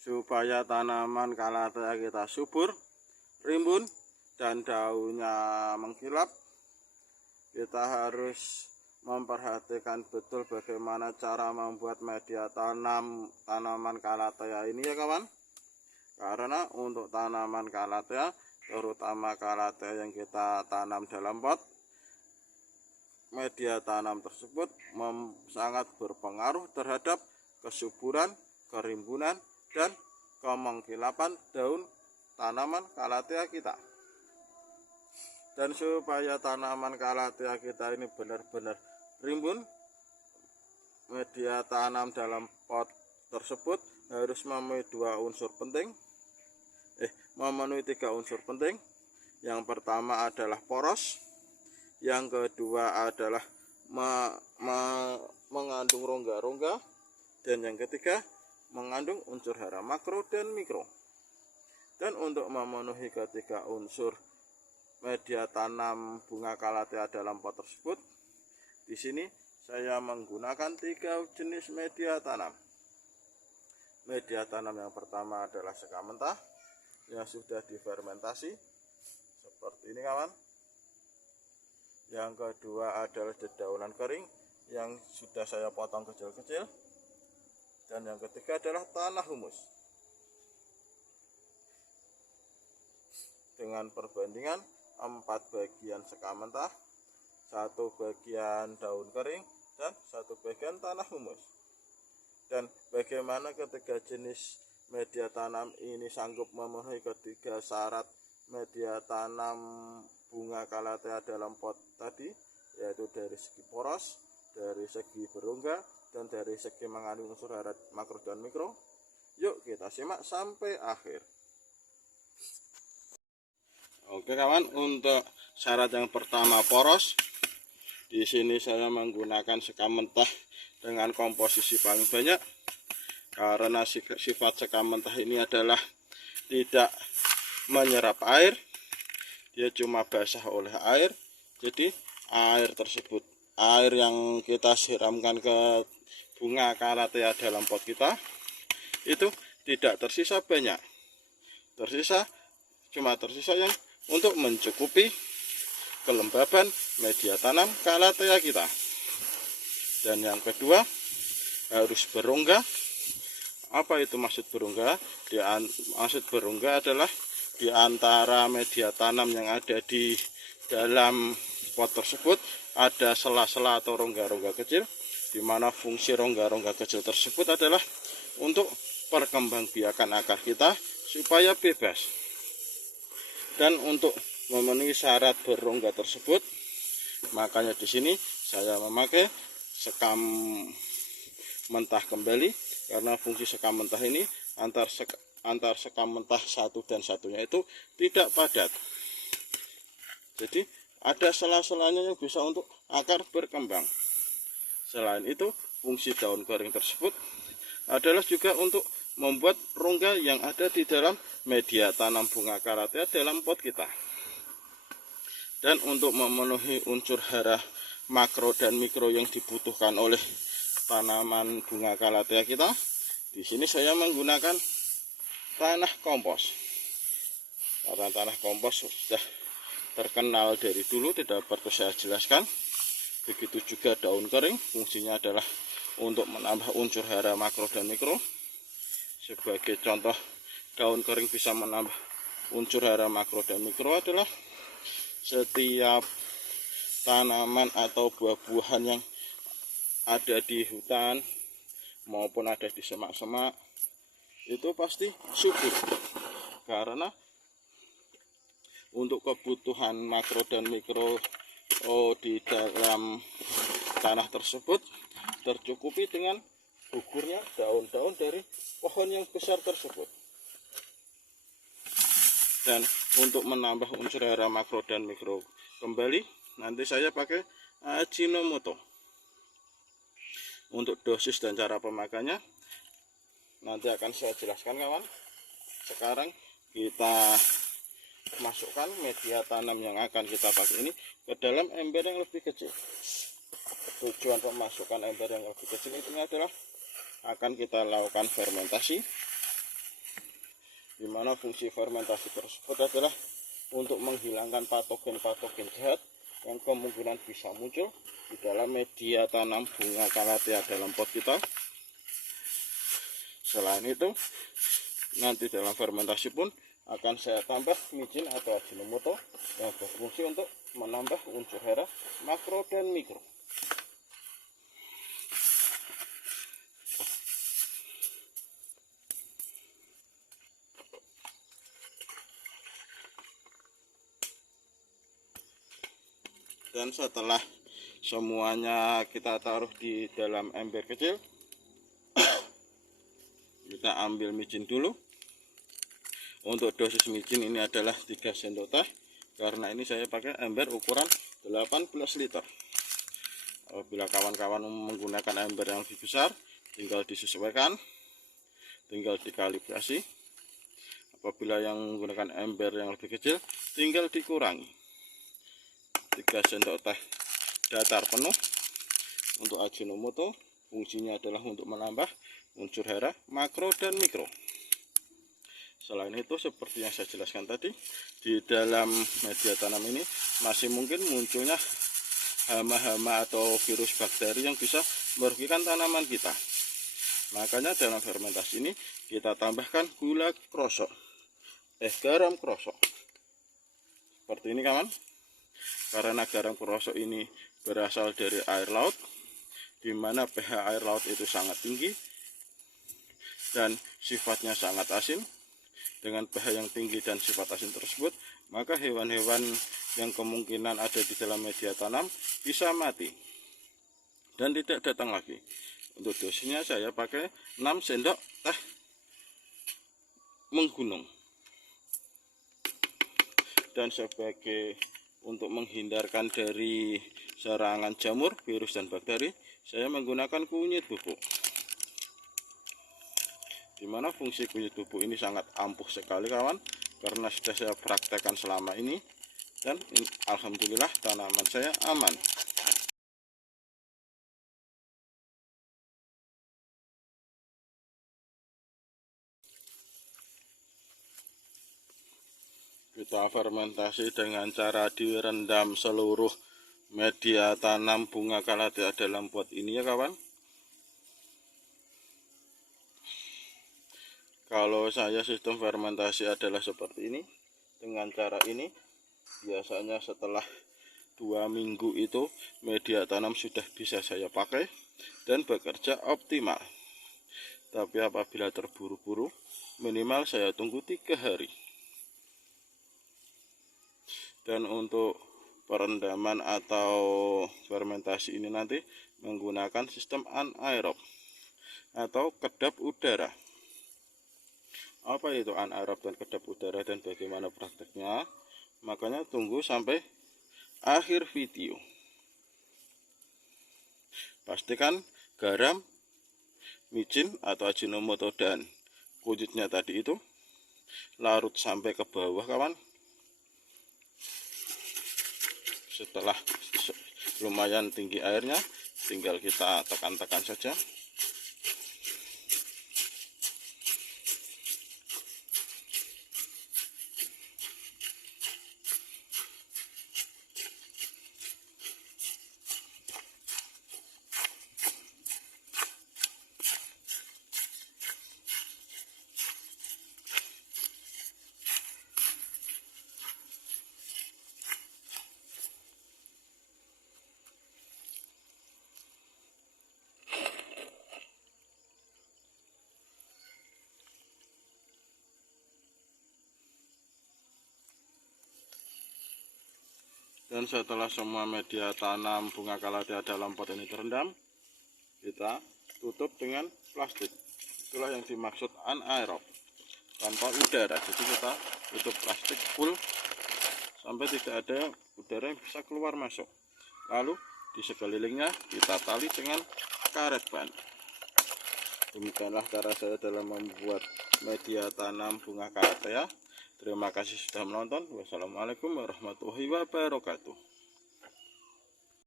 supaya tanaman kalatea kita subur, rimbun, dan daunnya mengkilap. Kita harus memperhatikan betul bagaimana cara membuat media tanam tanaman kalatea ini ya kawan. Karena untuk tanaman kalatea, terutama kalatea yang kita tanam dalam pot, media tanam tersebut sangat berpengaruh terhadap kesuburan, kerimbunan, dan kemengkilapan daun tanaman kalatea kita. Dan supaya tanaman kalatea kita ini benar-benar rimbun, media tanam dalam pot tersebut harus memenuhi tiga unsur penting. Yang pertama adalah poros, yang kedua adalah mengandung rongga-rongga, dan yang ketiga mengandung unsur hara makro dan mikro. Dan untuk memenuhi ketiga unsur media tanam bunga kalatea dalam pot tersebut, di sini saya menggunakan 3 jenis media tanam. Media tanam yang pertama adalah sekam mentah yang sudah difermentasi seperti ini kawan. Yang kedua adalah dedaunan kering yang sudah saya potong kecil-kecil. Dan yang ketiga adalah tanah humus. Dengan perbandingan 4 bagian sekam mentah, 1 bagian daun kering, dan 1 bagian tanah humus. Dan bagaimana ketiga jenis media tanam ini sanggup memenuhi ketiga syarat media tanam bunga kalatea dalam pot tadi, yaitu dari segi poros, dari segi berongga, dan dari segi mengandung unsur hara makro dan mikro. Yuk kita simak sampai akhir. Oke kawan, untuk syarat yang pertama poros. Di sini saya menggunakan sekam mentah dengan komposisi paling banyak. Karena sifat sekam mentah ini adalah tidak menyerap air, dia cuma basah oleh air. Jadi air yang kita siramkan ke bunga kalatea dalam pot kita itu tidak tersisa banyak, tersisa yang untuk mencukupi kelembaban media tanam kalatea kita. Dan yang kedua harus berongga. Apa itu maksud berongga? Maksud berongga adalah di antara media tanam yang ada di dalam pot tersebut ada sela-sela atau rongga-rongga kecil, di mana fungsi rongga-rongga kecil tersebut adalah untuk perkembangbiakan akar kita supaya bebas. Dan untuk memenuhi syarat berongga tersebut, makanya di sini saya memakai sekam mentah kembali. Karena fungsi sekam mentah ini antar sekam mentah satu dan satunya itu tidak padat. Jadi ada sela-selanya yang bisa untuk akar berkembang. Selain itu, fungsi daun kering tersebut adalah juga untuk membuat rongga yang ada di dalam media tanam bunga kalatea dalam pot kita. Dan untuk memenuhi unsur hara makro dan mikro yang dibutuhkan oleh tanaman bunga kalatea kita, di sini saya menggunakan tanah kompos. Karena tanah kompos sudah terkenal dari dulu, tidak perlu saya jelaskan. Begitu juga daun kering, fungsinya adalah untuk menambah unsur hara makro dan mikro. Sebagai contoh, daun kering bisa menambah unsur hara makro dan mikro adalah setiap tanaman atau buah-buahan yang ada di hutan maupun ada di semak-semak itu pasti subur. Karena untuk kebutuhan makro dan mikro di dalam tanah tersebut tercukupi dengan gugurnya daun-daun dari pohon yang besar tersebut. Dan untuk menambah unsur hara makro dan mikro kembali, nanti saya pakai Ajinomoto. Untuk dosis dan cara pemakaiannya nanti akan saya jelaskan kawan. Sekarang kita masukkan media tanam yang akan kita pakai ini ke dalam ember yang lebih kecil. Tujuan pemasukan ember yang lebih kecil itu adalah akan kita lakukan fermentasi di mana fungsi fermentasi tersebut adalah untuk menghilangkan patogen-patogen jahat yang kemungkinan bisa muncul di dalam media tanam bunga calathea dalam pot kita. Selain itu, nanti dalam fermentasi pun akan saya tambah micin atau Ajinomoto yang berfungsi untuk menambah unsur hara makro dan mikro. Dan setelah semuanya kita taruh di dalam ember kecil, kita ambil micin dulu. Untuk dosis micin ini adalah 3 sendok teh, karena ini saya pakai ember ukuran 18 liter. Apabila kawan-kawan menggunakan ember yang lebih besar, tinggal disesuaikan, tinggal dikalibrasi. Apabila yang menggunakan ember yang lebih kecil, tinggal dikurangi. 3 sendok teh datar penuh. Untuk Ajinomoto fungsinya adalah untuk menambah unsur hara makro dan mikro. Selain itu, seperti yang saya jelaskan tadi, di dalam media tanam ini masih mungkin munculnya hama-hama atau virus bakteri yang bisa merugikan tanaman kita. Makanya dalam fermentasi ini kita tambahkan gula krosok, garam krosok. Seperti ini kawan. Karena garam krosok ini berasal dari air laut, di mana pH air laut itu sangat tinggi dan sifatnya sangat asin. Dengan pH yang tinggi dan sifat asin tersebut, maka hewan-hewan yang kemungkinan ada di dalam media tanam bisa mati dan tidak datang lagi. Untuk dosisnya saya pakai 6 sendok teh menggunung. Dan sebagai untuk menghindarkan dari serangan jamur, virus dan bakteri, saya menggunakan kunyit bubuk. Dimana fungsi kunyit bubuk ini sangat ampuh sekali kawan, karena sudah saya praktekkan selama ini, dan alhamdulillah tanaman saya aman. Kita fermentasi dengan cara direndam seluruh media tanam bunga calathea dalam pot ini ya kawan. Kalau saya sistem fermentasi adalah seperti ini. Dengan cara ini biasanya setelah 2 minggu itu media tanam sudah bisa saya pakai dan bekerja optimal. Tapi apabila terburu-buru, minimal saya tunggu 3 hari. Dan untuk perendaman atau fermentasi ini nanti menggunakan sistem anaerob atau kedap udara. Apa itu anaerob dan kedap udara dan bagaimana prakteknya? Makanya tunggu sampai akhir video. Pastikan garam, micin atau Ajinomoto dan kunyitnya tadi itu larut sampai ke bawah kawan. Setelah lumayan tinggi airnya, tinggal kita tekan-tekan saja. Dan setelah semua media tanam bunga calathea dalam pot ini terendam, kita tutup dengan plastik. Itulah yang dimaksud anaerob, tanpa udara. Jadi kita tutup plastik full sampai tidak ada udara yang bisa keluar masuk. Lalu di sekelilingnya kita tali dengan karet ban. Demikianlah cara saya dalam membuat media tanam bunga calathea. Terima kasih sudah menonton. Wassalamualaikum warahmatullahi wabarakatuh.